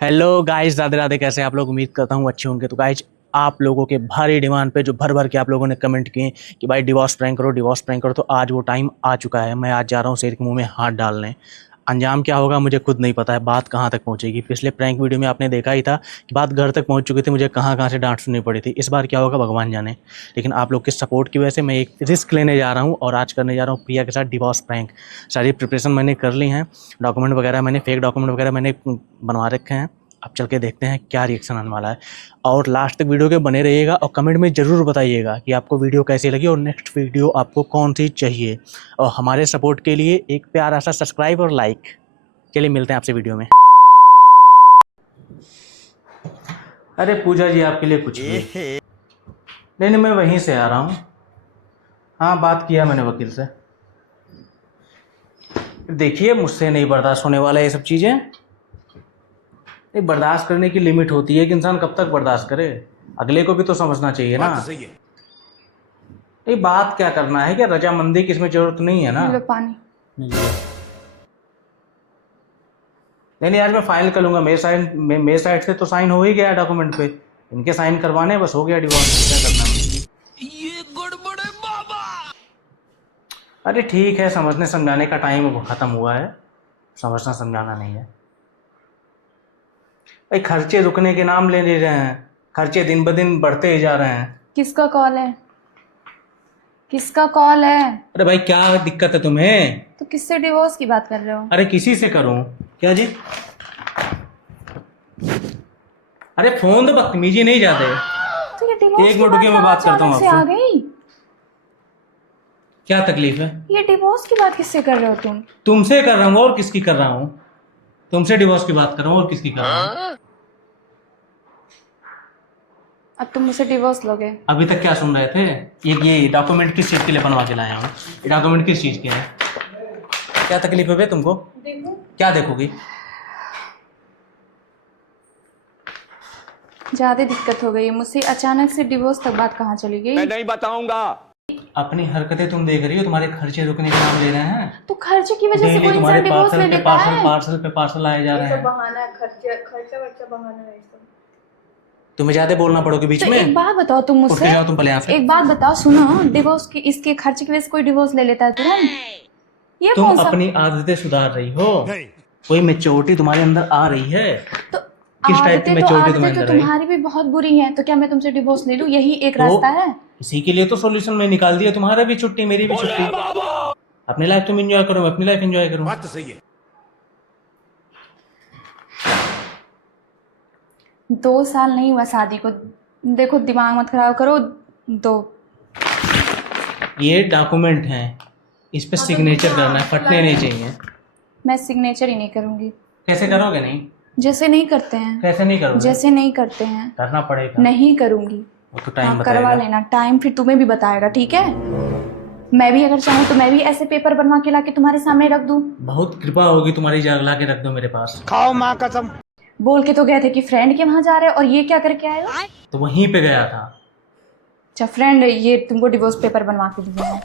Hello guys, Radhe Radhe. कैसे आप लोग? उम्मीद करता हूँ अच्छे होंगे। तो गाइस, आप लोगों के भारी डिमांड पे जो भर भर के आप लोगों ने कमेंट किए कि भाई डिवोर्स प्रैंक करो, डिवोर्स प्रैंक करो, तो आज वो टाइम आ चुका है। मैं आज जा रहा हूँ शेर के मुंह में हाथ डालने। अंजाम क्या होगा मुझे खुद नहीं पता है, बात कहाँ तक पहुँचेगी। पिछले प्रैंक वीडियो में आपने देखा ही था कि बात घर तक पहुँच चुकी थी, मुझे कहाँ कहाँ से डांट सुननी पड़ी थी। इस बार क्या होगा भगवान जाने। लेकिन आप लोग के सपोर्ट की वजह से मैं एक रिस्क लेने जा रहा हूँ और आज करने जा रहा हूँ प्रिया के साथ डिवोर्स प्रैंक। सारी प्रिपरेशन मैंने कर ली हैं, डॉक्यूमेंट वगैरह मैंने, फेक डॉक्यूमेंट वगैरह मैंने बनवा रखे हैं। अब चल के देखते हैं क्या रिएक्शन आने वाला है। और लास्ट तक वीडियो के बने रहिएगा और कमेंट में ज़रूर बताइएगा कि आपको वीडियो कैसी लगी और नेक्स्ट वीडियो आपको कौन सी चाहिए। और हमारे सपोर्ट के लिए एक प्यारा सा सब्सक्राइब और लाइक। चलिए मिलते हैं आपसे वीडियो में। अरे पूजा जी, आपके लिए कुछ भी नहीं। नहीं, मैं वहीं से आ रहा हूँ। हाँ, बात किया मैंने वकील से। देखिए, मुझसे नहीं बर्दाश्त होने वाला ये सब चीज़ें। नहीं, बर्दाश्त करने की लिमिट होती है कि इंसान कब तक बर्दाश्त करे। अगले को भी तो समझना चाहिए ना। सही है। ये बात क्या करना है, क्या रजामंदी की इसमें जरूरत नहीं है ना। लो पानी। नहीं नहीं, आज मैं फाइल कर लूंगा। मेरे साइड से तो साइन हो ही गया डॉक्यूमेंट पे। इनके साइन करवाने, बस हो गया डिवोर्स। क्या करना है? ये गड़बड़ है बाबा। अरे ठीक है, समझने समझाने का टाइम अब खत्म हुआ है। समझना समझाना नहीं है भाई। खर्चे रुकने के नाम ले रहे हैं। खर्चे दिन ब दिन बढ़ते ही जा रहे हैं। किसका कॉल है? किसका कॉल है? अरे भाई, क्या दिक्कत है तुम्हें? तो किससे डिवोर्स की बात कर रहे हो? अरे किसी से करूं क्या जी? अरे फोन तो बदतमीजी नहीं जाते। तो ये डिवोर्स एक की मिनट बात रुकिए, मैं बात करता हूँ अचानक से आ आपसे। गई। क्या तकलीफ है? ये डिवोर्स की बात किससे कर रहे हो तुम? तुमसे कर रहा हूँ और किसकी कर रहा हूँ? तुमसे डिवोर्स की बात कर रहा हूँ और किसकी कर रहा हूँ? अब तुम मुझसे डिवोर्स लोगे? अभी तक क्या सुन रहे थे? ये डॉक्यूमेंट किस चीज के लिए बनवा के लाया हूँ? ये डॉक्यूमेंट किस चीज के है? क्या तकलीफ है बे तुमको? देखो। क्या देखोगी? ज्यादा दिक्कत हो गई मुझसे। अचानक से डिवोर्स तक बात कहाँ चली गई? मैं नहीं बताऊंगा। अपनी हरकतें तुम देख रही हो, तुम्हारे खर्चे रुकने के नाम ले रहे हैं। तो खर्चे की वजह से डेली कोई तुम्हारे इंसान डिवोर्स ले पार्सल पे लेता पार्सल है? पार्सल पे पार्सल आए जा रहे सब हैं। बहाना है, खर्चा वर्चा बहाना है सब। तुम्हें ज्यादा बोलना पड़ोगे बीच तो में। एक बात बताओ तुम उठ के मुझसे। जाओ तुम पहले यहाँ से। एक बात बताओ, सुनो। डिवोर्स की इसके खर्चे की वजह से कोई डिवोर्स ले लेता है तुरंत? ये तुम कौन सा? अपनी आदतें सुधार रही हो। कोई मेच्योरिटी तुम्हारे अंदर आ रही है। तो किस टाइप की मेच्योरिटी तुम्हारे आदतें तो अंदर आई? तुम्हारी भी बहुत बुरी हैं। तो क्या मैं तुमसे डिवोर्स ले लूं? यही एक तो रास्ता है। इसी के लिए तो सॉल्यूशन में निकाल दिया। तुम्हारा भी छुट्टी, मेरी भी छुट्टी। अपनी लाइफ तुम एंजॉय करो, मैं अपनी लाइफ एंजॉय करूँ। बात तो सही है। 2 साल नहीं हुआ शादी को। देखो, दिमाग मत खराब करो। दो ये डॉक्यूमेंट हैं, इस पे सिग्नेचर करना है, फटने नहीं चाहिए। मैं सिग्नेचर ही नहीं करूंगी। कैसे करोगे? नहीं, जैसे नहीं करते हैं। कैसे नहीं करोगे? जैसे नहीं करते हैं। करना पड़ेगा। नहीं करूंगी। वो तो टाइम हाँ, बताएगा। करवा लेना। टाइम फिर तुम्हें भी बताएगा, ठीक है? मैं भी अगर चाहूँ तो मैं भी ऐसे पेपर बनवा के लाके तुम्हारे सामने रख दूँ। बहुत कृपा होगी तुम्हारी, जागला के रख दो मेरे पास। खाओ माँ कसम। बोल के तो गए थे कि फ्रेंड के वहां जा रहे हो, और ये क्या करके आए हो? तो वहीं पे गया था। अच्छा, फ्रेंड ये तुमको डिवोर्स पेपर बनवा के दिया है?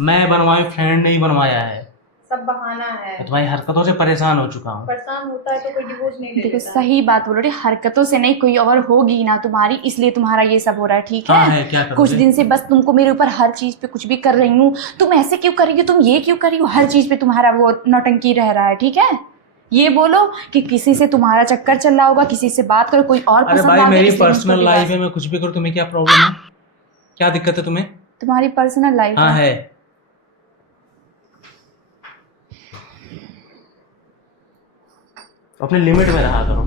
मैं बनवाया, फ्रेंड नहीं बनवाया है। सब बहाना है। मैं तुम्हारी हरकतों से परेशान हो चुका हूँ। परेशान होता है तो कोई डिवोर्स नहीं लेता। देखो, सही बात बोल रही। हरकतों से नहीं, कोई और होगी ना तुम्हारी, इसलिए तुम्हारा ये सब हो रहा है, ठीक हाँ है? है, क्या करोगे? कुछ दिन से बस तुमको मेरे ऊपर हर चीज पे कुछ भी कर रही हूँ। तुम ऐसे क्यों कर रही हो, तुम ये क्यों कर रही हो, हर चीज पे तुम्हारा वो नौटंकी रह रहा है, ठीक है? ये बोलो कि किसी से तुम्हारा चक्कर चल रहा होगा, किसी से बात करो, कोई और अरे पसंद भाई, आ गया, मेरी इसलिए पर्सनल तुमको लाइफ है, divorce। मैं कुछ भी करूँ, तुम्हें क्या प्रॉब्लम है? क्या दिक्कत है तुम्हें? तुम्हारी पर्सनल लाइफ हाँ है। अपने लिमिट में रहा करो।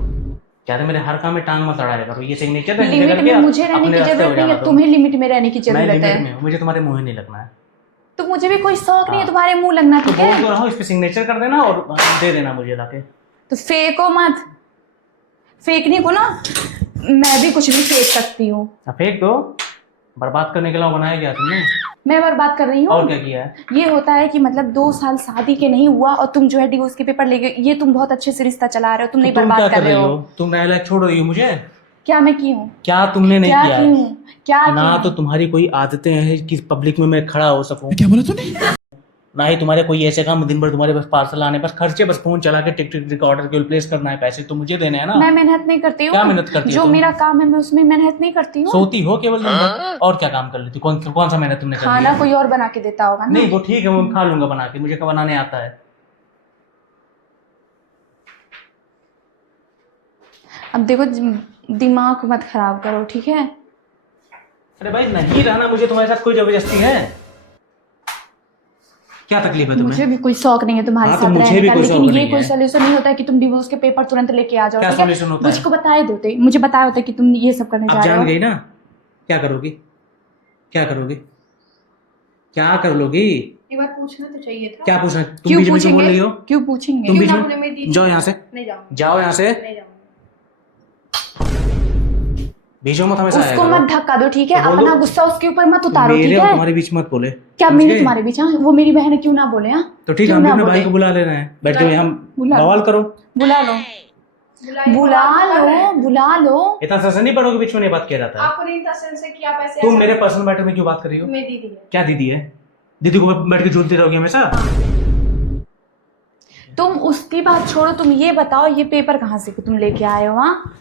ज्यादा मेरे हर काम में टांग मत अड़ाया करो। ये सिग्नेचर लिमिट में मुझे रहने की जरूरत नहीं है, तुम्हें लिमिट में रहने की मैं जरूरत लिमिट है। में हूँ, मुझे तुम्हारे मुंह नहीं लगना है। तो मुझे भी कोई शौक नहीं है हाँ। तुम्हारे मुंह लगना, तो ठीक बोल है? तो रहा हूँ, इस पे सिग्नेचर कर देना और दे देना मुझे लाके। तो फेंको मत। फेंकने को ना मैं भी कुछ भी फेंक सकती हूँ। फेंक दो। बर्बाद करने के लिए बनाया गया तुमने। मैं बर्बाद कर रही और हूँ? क्या किया है? ये होता है कि मतलब 2 साल शादी के नहीं हुआ और तुम जो है डिवोर्स के पेपर ले गए। ये तुम बहुत अच्छे से रिश्ता चला रहे हो, तुम नहीं तुम क्या बर्बाद कर रहे हो। तुम नया लायक छोड़ रही हो मुझे। क्या मैं की हूँ? क्या तुमने नहीं क्या किया की है? हूँ? क्या की ना हूँ? तो तुम्हारी कोई आदतें हैं कि पब्लिक में मैं खड़ा हो सकूं, क्या बोला तूने? ना ही तुम्हारे कोई ऐसे काम दिन भर तुम्हारे बस पार्सल आने, बस खर्चे, बस फोन चला के टिक टिक रिकॉर्डर के प्लेस करना है, पैसे तो मुझे देने हैं ना। मैं मेहनत नहीं करती हूँ। क्या मेहनत करती हो जो तुम? मेरा काम है मैं उसमें मेहनत नहीं करती हूँ। सोती हो केवल दिन भर, और क्या काम कर लेती हो? कौन सा मेहनत तुमने कर खाना लिया? कोई और बना के देता होगा ना। नहीं वो ठीक है, वो खा लूंगा बना के, मुझे क्या बनाने आता है। अब देखो दिमाग मत खराब करो, ठीक है? अरे भाई नहीं रहना मुझे तुम्हारे साथ, कोई जबरदस्ती है? क्या तकलीफ है तुम्हें? मुझे भी कोई शौक नहीं है तुम्हारे हाँ, तो साथ मुझे रहने भी का, कोई लेकिन शौक ये नहीं कोई है। सोल्यूशन नहीं होता है कि तुम डिवोर्स के पेपर तुरंत लेके आ जाओ। क्या ठीक है? solution होता है? मुझको बताए देते, मुझे बताया होता कि तुम ये सब करने जा अब रहे जान हो। गई ना, क्या करोगी? क्या करोगी? क्या कर लोगी? एक बार पूछना तो चाहिए था। क्या पूछना? तुम क्यों बीच में क्यों बोल रही पूछेंगे? हो? क्यों पूछेंगे? तुम क्यों बीच ना में बोले मेरी दीदी? जाओ यहाँ से, नहीं जाऊंगी। जाओ यहाँ से, नहीं जाऊंगी। बीच में मत हमेशा आया उसको करो। मत धक्का दो, ठीक है? तो बोलो। अपना गुस्सा उसके ऊपर मत उतारो, मेरे ठीक और है? तुम्हारे बीच मत बोले। क्या समझ मेरे गए? तुम्हारे बीच? हाँ, वो मेरी बहन है, क्यों ना बोले? हाँ, तो ठीक है, क्यों हम भी ना अपने बोले? भाई को बुला ले रहे हैं, बैठ के हम बुला लो। बवाल करो। बुला लो, बुलाइए, बुला बात कर रहे लो, हैं। बुला लो। इतना सर नहीं पड़ोगे, बीच में नहीं बात किया जाता है। आपको नहीं पसंद से किया पैसे तुम ऐसा- मेरे पर्सनल मैटर में क्यों बात कर रही हो? मेरी दीदी है। क्या दीदी है? दीदी को बैठ के झूलती रहोगी हमेशा? तुम उसकी बात छोड़ो, तुम ये बताओ ये पेपर कहाँ से तुम लेके आए हो? हाँ,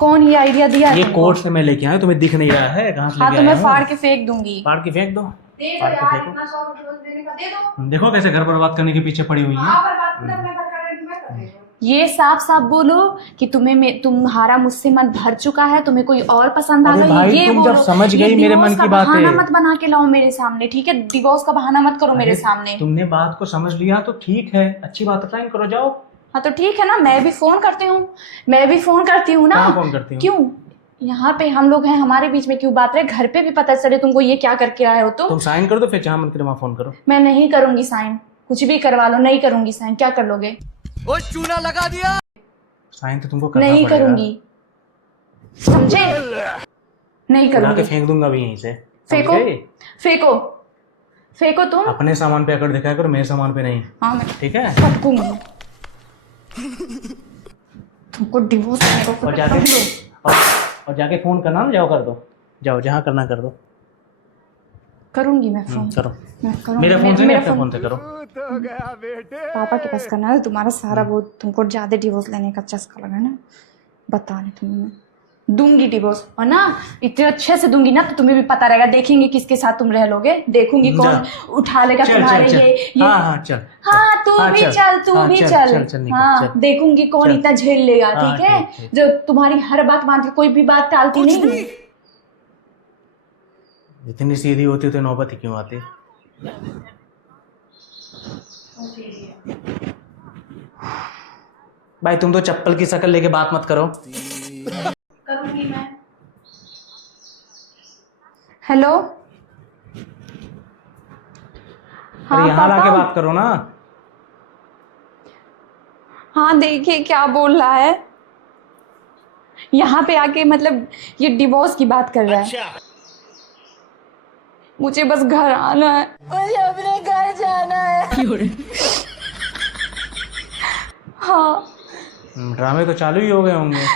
कौन ये आइडिया दिया ये तुमको? कोर्ट से मैं लेके आया, तुम्हें दिख नहीं रहा है कहाँ से हाँ, लेके तो मैं आया हूँ? फाड़ के फेंक दूंगी। फाड़ के फेंक दो। दे दो फाड़ के यार, फेंको। इतना 100 रोज देने का दे दो। देखो कैसे घर बर्बाद करने के पीछे पड़ी हुई है। आप बर्बाद करना अपना घर का रेंट मैं कर रही हूँ। ये साफ साफ बोलो कि तुम्हारा मुझसे मन भर चुका है, तुम्हें कोई और पसंद आ अरे गई। भाई, ये तुम बोलो। जब समझ ये गई मेरे डिवोर्स मन का की बात बहाना है। मत बना के लाओ मेरे सामने, ठीक है? डिवोर्स का बहाना मत करो मेरे अरे, सामने। तुमने बात को समझ लिया तो ठीक है, अच्छी बात है, साइन करो, जाओ। हाँ, तो ठीक है ना, मैं भी फोन करती हूँ, मैं भी फोन करती हूँ ना। कहाँ फोन करती हूँ? क्यों? यहाँ पे हम लोग हैं, हमारे बीच में क्यों बात रहे? घर पे भी पता चले तुमको ये क्या करके आए हो। तुम साइन कर दो, फिर जहाँ मन करे वहाँ फोन करो। मैं नहीं करूंगी साइन, कुछ भी करवा लो, नहीं करूंगी साइन। क्या कर लोगे? साइन तो तुमको करना नहीं पड़ेगा। करूंगी, समझे? नहीं उड़ा के करूंगी। फेंक दूंगा अभी यहीं से। फेंको, समझ गई? फेंको, फेंको तुम। अपने सामान पे अकड़ दिखाया करो, मेरे सामान पे नहीं, हाँ, मैं ठीक है? फटकूंगी तुमको। डिवोर्स देने को और जाके और जाके फोन करना ना, जाओ कर दो, जाओ जहाँ करना कर दो। करूंगी मैं फोन, करो। मैं करूंगी। मेरे फोन से नहीं, मेरा अपने फोन से करो। पापा के पास करना है, तुम्हारा सारा वो तुमको ज्यादा डिवोर्स लेने का चस्का लगा ना, बता नहीं तुम्हें। मैं दूंगी डिवोर्स, और ना इतने अच्छे से दूंगी ना तो तुम्हें भी पता रहेगा। देखेंगे किसके साथ तुम रह लोगे, देखूंगी कौन उठा लेगा चल तुम्हारे चल चल। ये। हाँ हाँ चल। हाँ, तू हाँ, भी चल। चल, तू हाँ, भी चल, चल। चल, चल, निकल, हाँ, चल। देखूंगी कौन चल। इतना झेल लेगा, हाँ, ठीक है? ठीक, ठीक। जो तुम्हारी हर बात मान के कोई भी बात टालती नहीं है। इतनी सीधी होती तो नौबत ही क्यों आती? भाई तुम तो चप्पल की शक्ल लेके बात मत करो। करूंगी मैं। हेलो, अरे हाँ यहाँ लाके पापा। बात करो ना। हाँ, देखिए क्या बोल रहा है यहाँ पे आके, मतलब ये डिवोर्स की बात कर रहा है। मुझे बस घर आना है, मुझे अपने घर जाना है। हाँ, ड्रामे तो चालू ही हो गए होंगे।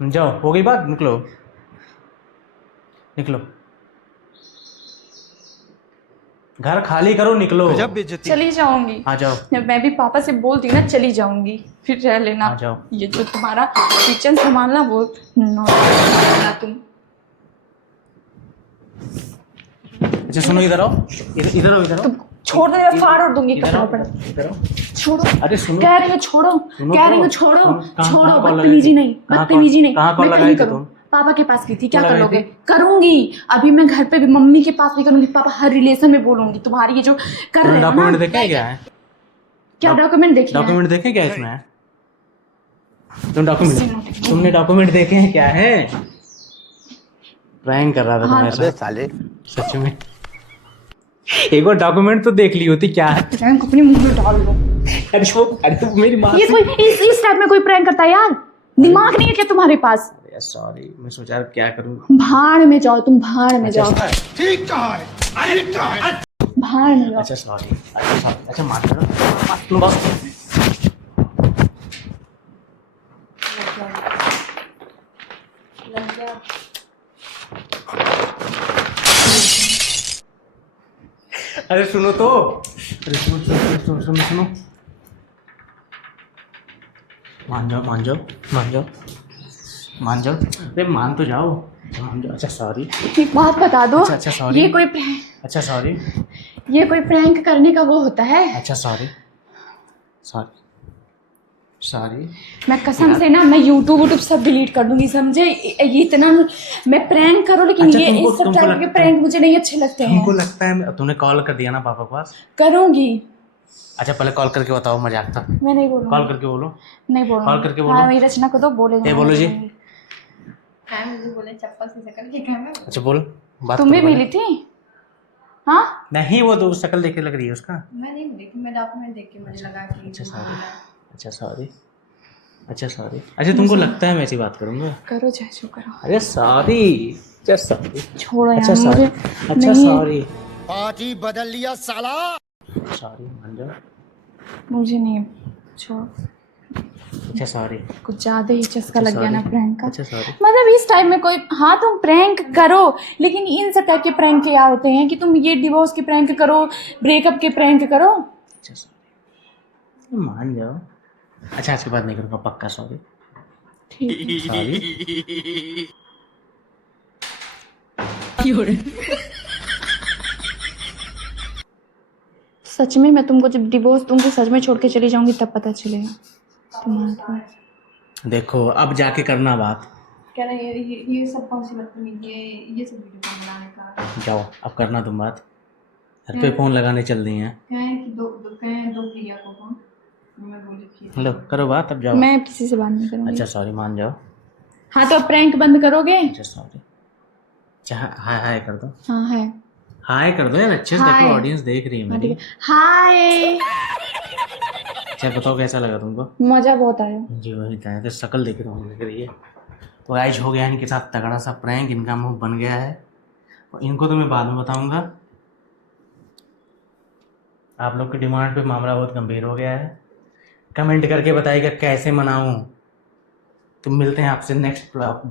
जाओ, हो गई बात, निकलो निकलो, घर खाली करो, निकलो। चली जाऊंगी। आ जाओ, मैं भी पापा से बोलती हूँ ना, चली जाऊंगी, फिर रह लेना। आ जाओ। ये जो तुम्हारा किचन संभालना वो संभालना तुम। अच्छा सुनो, इधर आओ, इधर आओ, इधर आओ। छोड़ दो, मैं फाड़ और दूंगी इधर आओ, कपड़ा पर। इधर आओ। छोड़ो, अरे सुनो, कह रही हो छोड़ो, सुनो कह रही हो तो। छोड़ो, कहाँ छोड़ो। कॉल लगाई बदतमीजी थी? नहीं, कहाँ बदतमीजी नहीं। कहाँ कॉल मैं लगाई कहीं थी करूँ। तुम? पापा के पास की थी, क्या कॉल कर लगाई लोगे? थी? करूंगी अभी, मैं घर पे भी मम्मी के पास भी करूंगी, पापा हर रिलेशन में बोलूंगी तुम्हारी ये जो कर रहे हो डॉक्यूमेंट ना। देखे क्या है? क्या डॉक्यूमेंट देखिए? डॉक्यूमेंट देखे क्या इसमें? तुमने डॉक्यूमेंट देखे हैं क्या है? प्रैंक कर रहा था हाँ, तुम्हारे साले, सच में। एक बार डॉक्यूमेंट तो देख ली होती, क्या है? प्रैंक अपने मुंह में डाल लो। अरे तुम मेरी माँ ये कोई इस टाइप में कोई प्रैंक करता है यार? दिमाग नहीं है क्या तुम्हारे पास? सॉरी, मैं सोचा क्या करूं। भाड़ में जाओ, तुम भाड़ में जाओ, ठीक कहा है, अरे कहा है। भाड़ में जाओ। अच्छा सॉरी, अच्छा माफ करो, तुम बस। अरे सुनो तो, अरे सुनो। मान जाओ। अरे मान तो जाओ। अच्छा सॉरी। एक बात बता दो। अच्छा सॉरी। ये कोई प्रैंक करने का वो होता है? अच्छा सॉरी। मैं कसम से ना, मैं यूट्यूब सब डिलीट कर दूंगी, समझे? ये इतना मैं प्रैंक करो, लेकिन अच्छा, ये इस सब टाइप के प्रैंक मुझे नहीं अच्छे लगते हैं। तुमको लगता है तूने कॉल कर दिया ना पापा के पास? करूंगी। अच्छा पहले कॉल करके बताओ, मजाक था। मैं नहीं बोलूंगी। कॉल करके बोलो। नहीं बोलूंगी। कॉल करके बोलो। हाँ, मेरी रचना को तो बोले ए बोलो जी। हाँ, मुझे बोले चप्पल से सकल के घर में। अच्छा बोल, बात तुम भी करो मिली थी? हाँ, नहीं, वो तो शक्ल देख के लग रही है उसका। मैं नहीं मिली थी, मैं डॉक्यूमेंट देख के मुझे लगा कि अच्छा सॉरी। अच्छा तुमको लगता है मैं ऐसी बात करूंगा? करो चाहे जो करो। अरे सॉरी। छोड़ो यार, अच्छा मुझे अच्छा नहीं, सॉरी। पार्टी बदल लिया साला। सॉरी मान जाओ। मुझे नहीं, छोड़ो। अच्छा सॉरी। कुछ ज्यादा ही चस्का अच्छा, लग गया ना sorry। प्रैंक का। अच्छा सॉरी। मतलब इस टाइम में कोई, हाँ तुम प्रैंक करो, लेकिन इन सब टाइप के प्रैंक क्या होते हैं कि तुम ये डिवोर्स के प्रैंक करो, ब्रेकअप के प्रैंक करो। अच्छा सॉरी, मान जाओ। अच्छा आज के बाद नहीं करूँगा, पक्का सॉरी। ठीक है। सॉरी। सच में मैं तुमको जब डिवोर्स दूंगी, सच में छोड़ के चली जाऊंगी, तब पता चलेगा तुम्हारा। देखो अब जाके करना बात। कह रहे ये सब कौन सी बदतमीजी है, ये सब वीडियो बनाने का। जाओ अब करना तुम बात। घर पे फोन लगाने चल दी हैं। कहें कि दो प्रिया को फोन, मैं बोली कि हेलो करो बात, अब जाओ। मैं किसी से बात नहीं करूंगी। अच्छा सॉरी, मान जाओ। हाँ तो प्रैंक बंद करोगे? अच्छा सॉरी। अच्छा हाय हाय कर दो। हाँ है। हाय कर दो यार, अच्छे से हाय। देखो, ऑडियंस देख रही है हाँ, मेरी। ठीक है। हाय। अच्छा बताओ कैसा लगा तुमको? मजा बहुत आया। जी वही था, तो शक्ल देख रहा हूँ लग रही है। तो गाइस हो गया इनके साथ तगड़ा सा प्रैंक, इनका मुंह बन गया है और इनको तो मैं बाद में बताऊंगा। आप लोग की डिमांड पे मामला बहुत गंभीर हो गया है। कमेंट करके बताइएगा कैसे मनाऊं। तो मिलते हैं आपसे नेक्स्ट ब्लॉग।